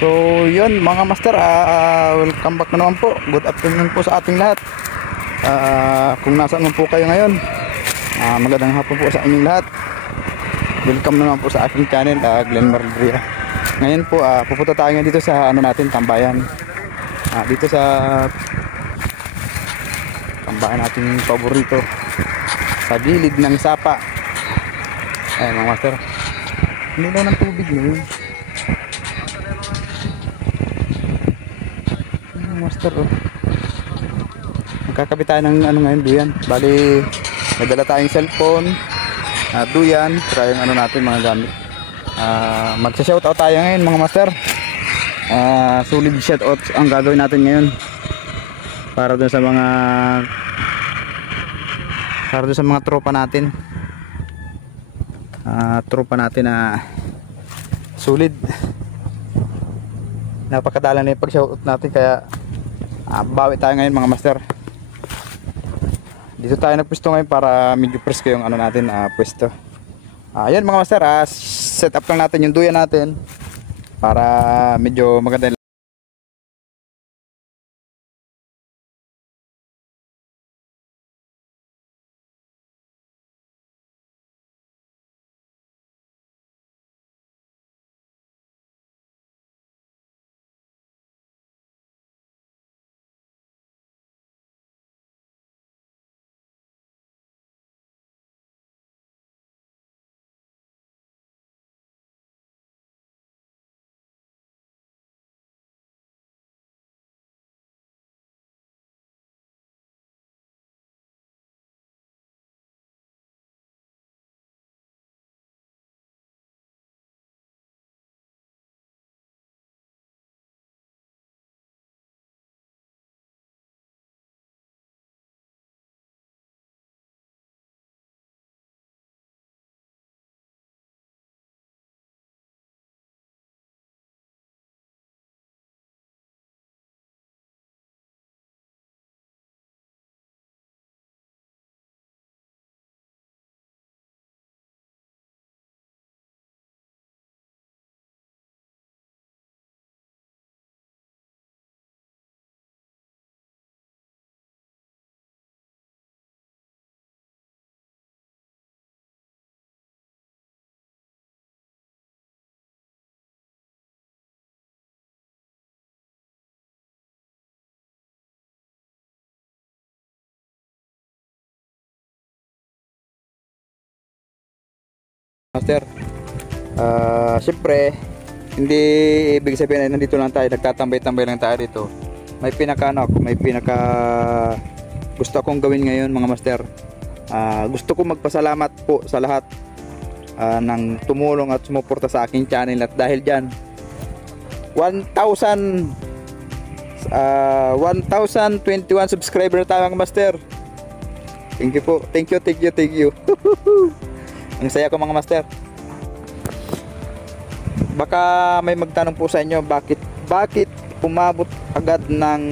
So yun mga master, welcome back na naman po. Good afternoon po sa ating lahat. Kung nasaan man po kayo ngayon, magandang hapon po sa inyong lahat. Welcome na naman po sa aking channel, Glenn Marlria. Ngayon po pupunta tayo ngayon dito sa natin, tambayan. Dito sa tambayan nating paborito, sa gilid ng sapa. Ayan mga master, hindi daw ng tubig ngayon. Master, magkakabit tayo ng ngayon, duyan. Bali nadala tayong cellphone, duyan, try yung natin mga gamit. Magsa-shoutout tayo ngayon mga master. Solid shoutout ang gagawin natin ngayon para doon sa mga tropa natin. Tropa natin na solid. Napakadalang na yung pag-shoutout natin, kaya bawi tayo ngayon mga master. Dito tayo nagpwesto ngayon para medyo presko yung natin, pwesto. Ayan mga master, set up lang natin yung duyan natin para medyo maganda. Master, siyempre hindi ibig sabihin ay nandito lang tayo, nagtatambay-tambay lang tayo dito. May pinaka gusto akong gawin ngayon mga master. Gusto ko magpasalamat po sa lahat ng tumulong at sumuporta sa aking channel, at dahil dyan 1021 subscriber na tayo mga master. Thank you po, thank you. Ang saya ko mga master. Baka may magtanong po sa inyo, bakit umabot agad ng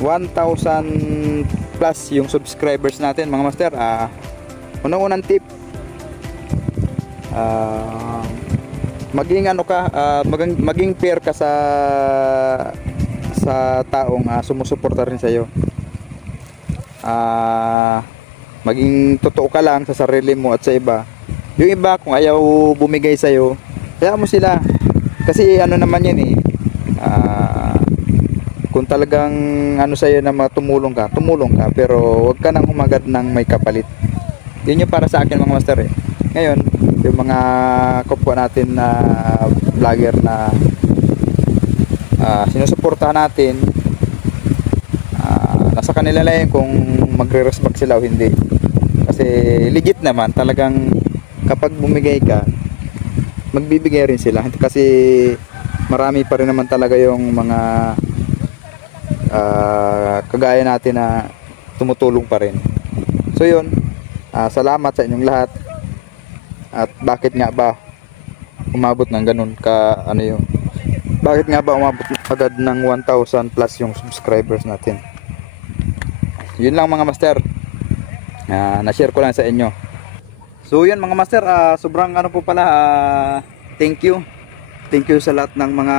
1,000 plus yung subscribers natin mga master. Unang-unang tip, maging fair ka sa taong sumusuporta rin sa iyo. Maging totoo ka lang sa sarili mo at sa iba. Yung iba kung ayaw bumigay sa iyo, kaya mo sila. Kasi naman yan kung talagang sa iyo na tumulong ka, pero wag ka nang humagad ng may kapalit. Yun yung para sa akin mga master. Ngayon, yung mga kapwa natin na vlogger na sinusuportahan natin, nasa kanila lang kung magre-respect sila o hindi. Kasi legit naman talagang kapag bumigay ka, magbibigay rin sila. Kasi marami pa rin naman talaga yung mga kagaya natin na tumutulong pa rin. So yun, salamat sa inyong lahat. At bakit nga ba umabot ng ganun bakit nga ba umabot agad ng 1,000 plus yung subscribers natin? Yun lang mga master, na-share ko lang sa inyo. So yun mga master, sobrang po pala, thank you thank you sa lahat ng mga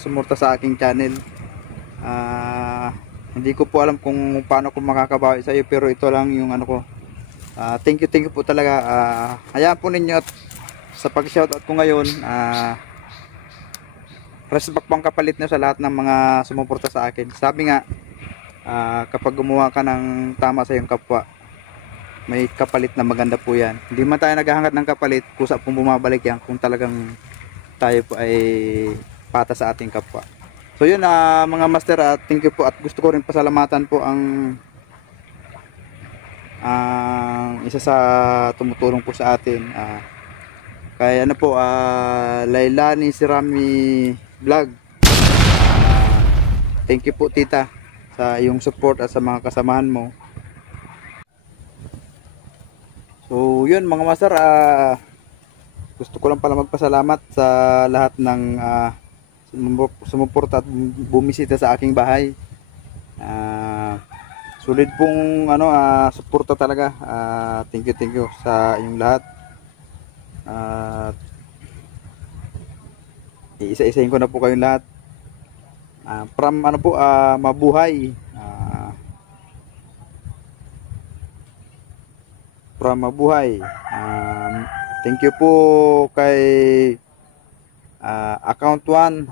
sumuporta sa aking channel. Hindi ko po alam kung paano ko makakabawi sa iyo, pero ito lang yung ano ko. Thank you po talaga. Hayaan po ninyo at sa pag-shoutout ko ngayon, respect pang kapalit nyo sa lahat ng mga sumuporta sa akin. Sabi nga, kapag gumawa ka ng tama sa iyong kapwa, may kapalit na maganda po yan. Hindi man tayo naghahangad ng kapalit, kusa pong bumabalik yan kung talagang tayo po ay pata sa ating kapwa. So yun, mga master, thank you po, at gusto ko rin pasalamatan po ang isa sa tumutulong po sa atin, kaya ano po, Lailani Sirami Vlog. Thank you po, tita, sa iyong support at sa mga kasamahan mo. So yun mga master, gusto ko lang pala magpasalamat sa lahat ng sumuporta at bumisita sa aking bahay. Sulit pong suporta talaga. Thank you sa inyong lahat. Iisa-isahin ko na po kayong lahat. From mabuhay. From mabuhay. Thank you po kay account 1.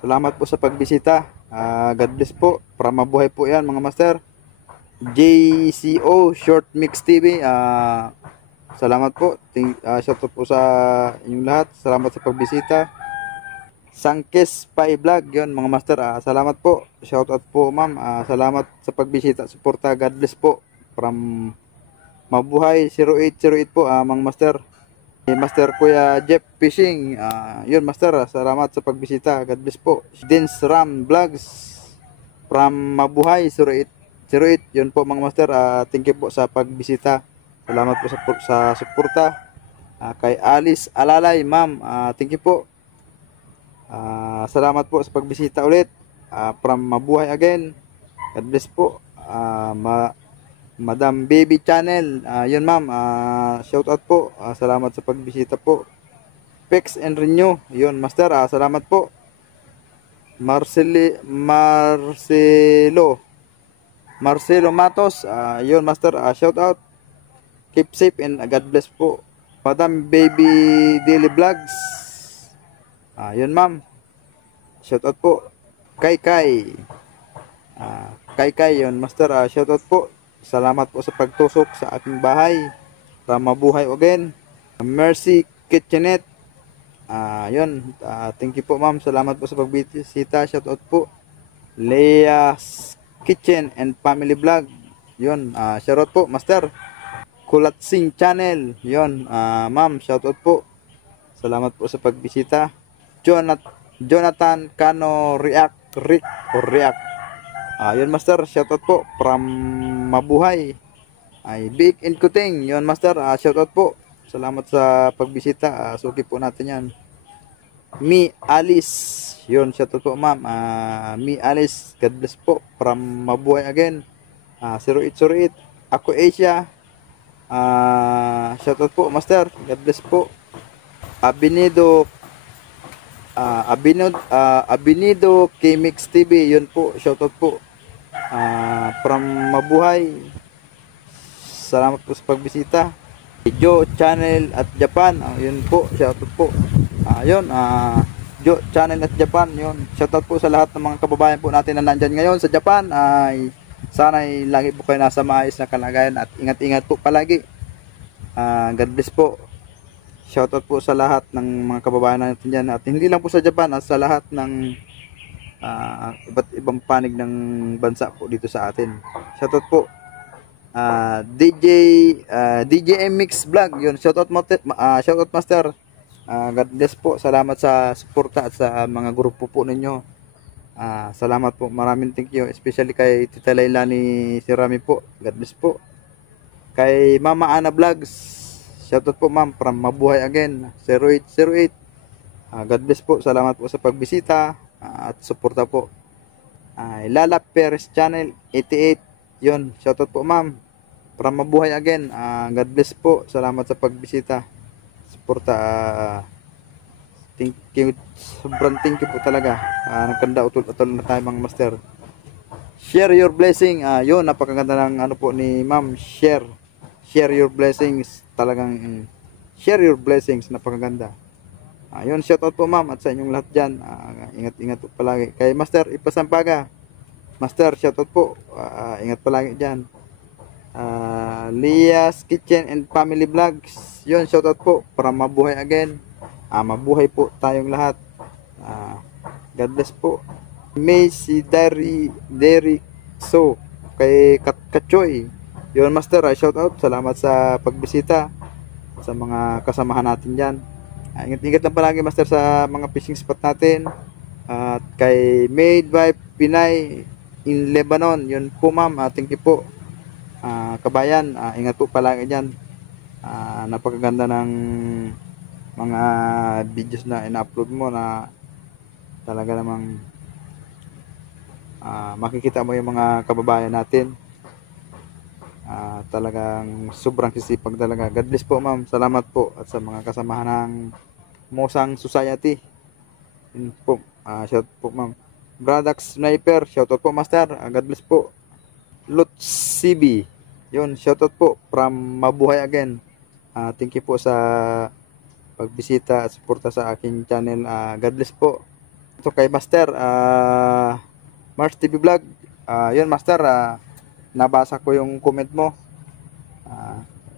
Salamat po sa pagbisita. God bless po. From mabuhay po yan mga master. JCO Short Mix TV. Salamat po. Shout out po sa inyong lahat. Salamat sa pagbisita. Sangkes Pai Vlog, yun mga master. Salamat po. Shout out po ma'am. Salamat sa pagbisita. Suporta. God bless po. From Mabuhay 0808 po mga master. Master Kuya Jeff Fishing. Yun master. Salamat sa pagbisita. God bless po. Dance Ram Vlogs from Mabuhay 0808. Yun po mga master. Thank you po sa pagbisita. Salamat po sa suporta. Kay Alice Alalay, ma'am, thank you po. Salamat po sa pagbisita ulit. From Mabuhay again. God bless po. Madam Baby Channel, yun ma'am, shout out po. Salamat sa pagbisita po. Pex and Renew, yun master, salamat po. Marcelo Matos, yun master, shout out. Keep safe and God bless po. Madam Baby Daily Vlogs. Yun ma'am. Shout out po. Kai. Kai yun master. Shout out po. Salamat po sa pagtusok sa aking bahay. Para mabuhay again. Mercy Kitchenette. Yun. Thank you po ma'am. Salamat po sa pagbisita. Shout out po. Leah's Kitchen and Family Vlog. Yun. Shout out po master. Kulatsing Channel, yon, ma'am, shoutout po. Salamat po sa pagbisita. Jonathan Cano React. Yon master, shoutout po. From Mabuhay. Big and Kuting, yon master, shoutout po. Salamat sa pagbisita. Suki po natin yan. Mi Alice, yon, shoutout po ma'am. Mi Alice, God bless po. From Mabuhay again. 0808. Ako Asia. Shoutout po master, God bless po. Abinido K-Mix TV, yun po, shoutout po. From Mabuhay, salamat po sa pagbisita. Joe Channel at Japan, yun po, shoutout po. Yun, Joe Channel at Japan, yun, shoutout po sa lahat ng mga kababayan po natin na nandyan ngayon sa Japan. Sana ay lagi po kayo nasa maayos na kalagayan at ingat-ingat po palagi. God bless po. Shoutout po sa lahat ng mga kababayan natin dyan. At hindi lang po sa Japan, sa lahat ng iba't ibang panig ng bansa po dito sa atin. Shoutout po. DJ Mix Vlog, yun, shoutout master. God bless po. Salamat sa suporta at sa mga grupo po ninyo. Salamat po, maraming thank you, especially kay Tita Lailani Sirami po. God bless po. Kay Mama Ana Vlogs, shoutout po ma'am, from Mabuhay again 0808. God bless po, salamat po sa pagbisita at suporta po. Lala Perez Channel 88, yun, shoutout po ma'am, from Mabuhay again. God bless po, salamat sa pagbisita, suporta. Thank you, sobrang thank you po talaga. Nagkanda utol-utol na tayo mga master. Share your blessing. Yun, napakaganda ng ano po ni ma'am. Share your blessings. Talagang share your blessings. Napakaganda. Yun, shout out po ma'am at sa inyong lahat dyan. Ingat-ingat po palagi. Kay Master Ipasampaga. Master, shout out po. Ingat palagi dyan. Lia's Kitchen and Family Vlogs. Yun, shout out po. Para mabuhay again. Mabuhay po tayong lahat. God bless po. May si Derry So kay Katchoy. Yun master, shout out. Salamat sa pagbisita sa mga kasamahan natin dyan. Ingat-ingat lang palagi master sa mga fishing spot natin. At kay Made by Pinay in Lebanon. Yun po ma'am, thank you po. Kabayan, ingat po palagi dyan. Napakaganda ng mga videos na ina-upload mo na talaga namang makikita mo yung mga kababayan natin. Talagang sobrang sisipag talaga. God bless po ma'am, salamat po. At sa mga kasamahan ng Mosang Society, yun po, shout po ma'am. Bradax Sniper, shout out po master. God bless po. Lot CB, yun, shout out po from Mabuhay Again. Thank you po sa pagbisita at suporta sa aking channel. God bless po. Ito kay master Mars TV Vlog. Yun master, nabasa ko yung comment mo.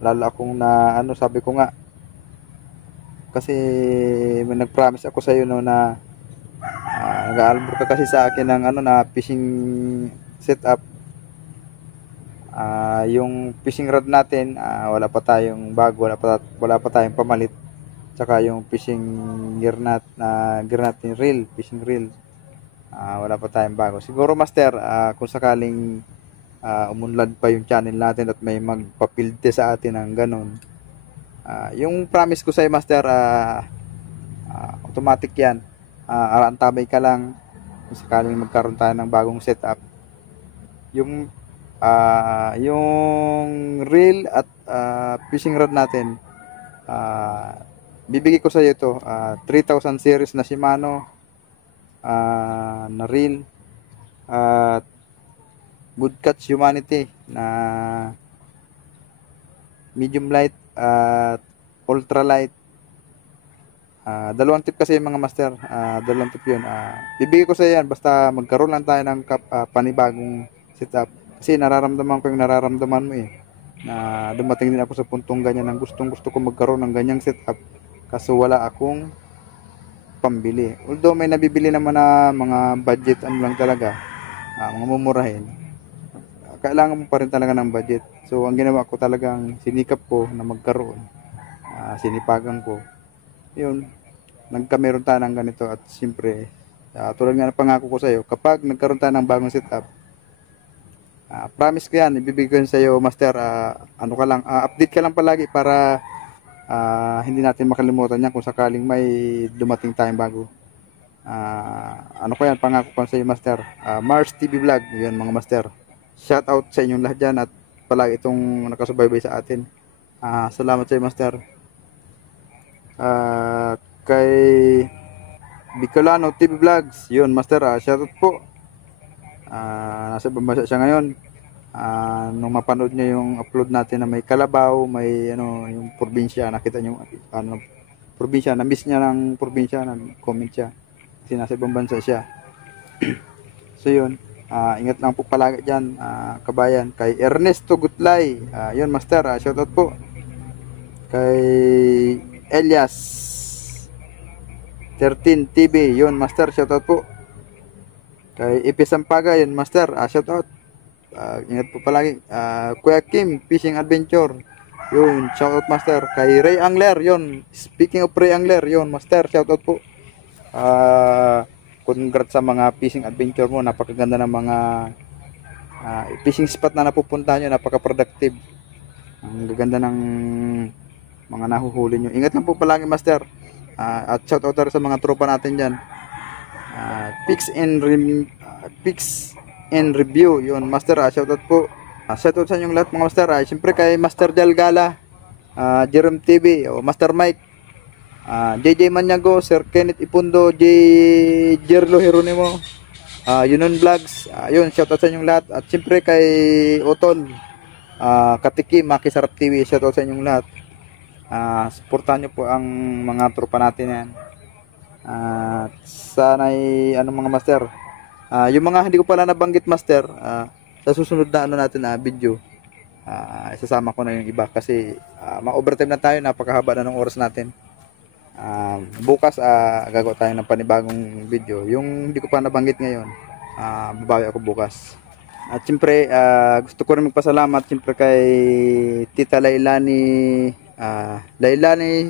Lalo akong na ano, sabi ko nga kasi may nag-promise ako sa iyo no na nag-aalbor ka kasi sa akin ng ano na fishing setup. Yung fishing rod natin, wala pa tayong bago, wala pa tayong pamalit. Tsaka yung fishing gear natin reel, fishing reel. Wala pa tayong bago. Siguro master, kung sakaling umunlad pa yung channel natin at may magpapilte sa atin ng ganun, yung promise ko sa iyo master, automatic yan. Antabay ka lang kung sakaling magkaroon tayo ng bagong setup. Yung reel at fishing rod natin, bibigay ko sa iyo ito, 3000 series na Shimano na reel at Good Catch Humanity na medium light at ultra light. Dalawang tip kasi yung mga master, dalawang tip yun. Bibigay ko sa iyo yan basta magkaroon lang tayo ng panibagong setup. Kasi nararamdaman ko yung nararamdaman mo na dumating din ako sa puntong ganyan ng gustong gusto ko magkaroon ng ganyang setup kaso wala akong pambili. Although may nabibili naman na mga budget ano lang talaga, mga mumurahin, kailangan mo pa rin talaga ng budget. So ang ginawa ko talagang sinikap ko na magkaroon, sinipagan ko yun, nagkameron tayo ng ganito. At siyempre tulad nga ng pangako ko sa iyo, kapag nagkaroon tayo ng bagong setup, promise ko yan, ibibigay ko sa iyo master. Ano ka lang, update ka lang palagi para hindi natin makalimutan yan kung sakaling may dumating tayong bago. Ano ko yan, pangako ko sa iyo master. Mars TV Vlog, yun mga master. Shout out sa inyong lahat dyan at palagi itong nakasubaybay sa atin. Salamat sa iyo master. Kay Bicolano TV Vlogs, yun master, shout out po. Nasa ibang bansa siya ngayon. Nung mapanood niya yung upload natin na may Kalabaw, may ano, yung probinsya, nakita niyo ano, probinsya, na-miss niya ng probinsya, nag-comment siya kasi nasa ibang bansa siya. So yun, ingat lang po palagi dyan, kabayan. Kay Ernesto Gutlay, yun master, shout out po. Kay Elias 13 TV, yun master, shout out po. Kay Ipi Sampaga, yun master, shout out. Ingat po palagi. Kuya Kim Fishing Adventure, yun, shout out master. Kay Ray Angler, yun, speaking of Ray Angler, yun master, shout out po. Congrats sa mga fishing adventure mo. Napakaganda ng mga fishing spot na napupuntahan nyo, napaka productive. Ang gaganda ng mga nahuhuli nyo. Ingat lang po palagi master. At shout out sa mga tropa natin dyan. Picks and review, yun master, shout out po. Shout out sa inyong lahat mga master. Siyempre kay Master Jalgala, Jerome TV, o Master Mike, JJ Manyago, Sir Kenneth Ipundo, J. Jerlo Jeronimo, Yunon Vlogs, yun, shoutout sa inyong lahat. At siyempre kay Otol, Katiki, Maki Sarap TV, shoutout sa inyong lahat. Suportahan nyo po ang mga tropa natin yan. Sana'y ano mga master, yung mga hindi ko pala nabanggit master, sa susunod na ano natin video, isasama ko na yung iba kasi ma-overtime na tayo, napakahaba na ng oras natin. Bukas gagawa tayo ng panibagong video. Yung hindi ko pa nabanggit ngayon, babawi ako bukas. At siyempre gusto ko rin magpasalamat siyempre kay Tita Lailani,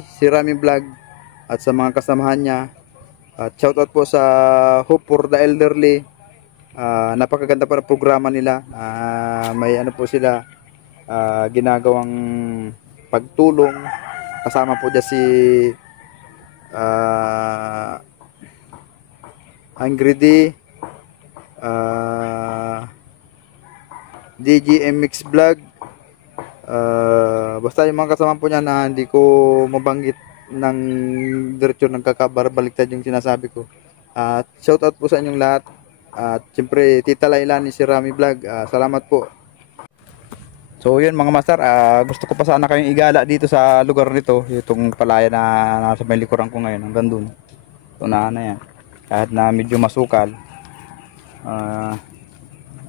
si Rami Vlog at sa mga kasamahan niya. At shoutout po sa Hope for the Elderly. Napakaganda pa ng programa nila. May ano po sila, ginagawang pagtulong. Kasama po dyan si Angry D, DGMX Vlog, basta yung mga kasama po niya na hindi ko mabanggit ng diretso ng kakabarbaliktad yung sinasabi ko. Shoutout po sa inyong lahat. At siyempre Tita Lailani, si Rami Vlog, salamat po. So yun mga master, gusto ko pa sana kayong igala dito sa lugar nito, itong palaya na nasa may likuran ko ngayon, hanggang dun. Ito na yan, kahit na medyo masukal.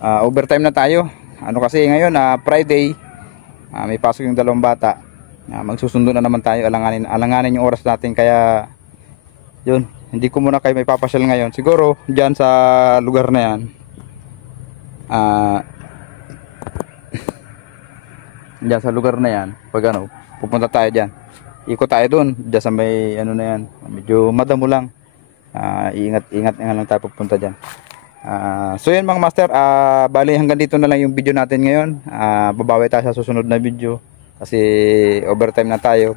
Overtime na tayo, ano kasi ngayon Friday, may pasok yung dalawang bata, magsusundo na naman tayo, alanganin yung oras natin, kaya yun, hindi ko muna kayo may papasyal ngayon, siguro dyan sa lugar na yan. Diyan sa lugar na yan, pag ano, pupunta tayo dyan, ikot tayo dun, dyan sa may ano na yan, medyo madamo lang, ingat lang tayo pupunta dyan. So yan mga master, bali hanggang dito na lang yung video natin ngayon. Babawi tayo sa susunod na video kasi overtime na tayo,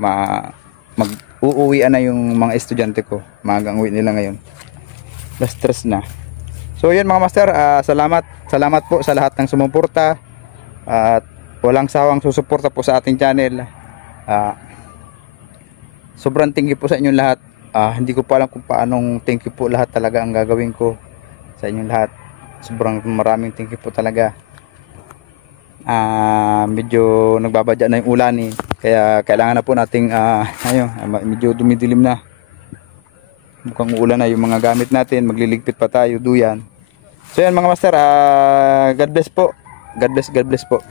mag-uuwian na yung mga estudyante ko, maagang uwi nila ngayon, last stress na. So yan mga master, salamat po sa lahat ng sumuporta at walang sawang susuporta po sa ating channel. Sobrang thank you po sa inyong lahat. Hindi ko pa alam kung paanong thank you po lahat talaga ang gagawin ko sa inyong lahat. Sobrang maraming thank you po talaga. Medyo nagbabadya na yung ulan kaya kailangan na po nating medyo dumidilim na, mukhang ulan na yung mga gamit natin, magliligpit pa tayo, duyan. So yan mga master, God bless po, God bless po.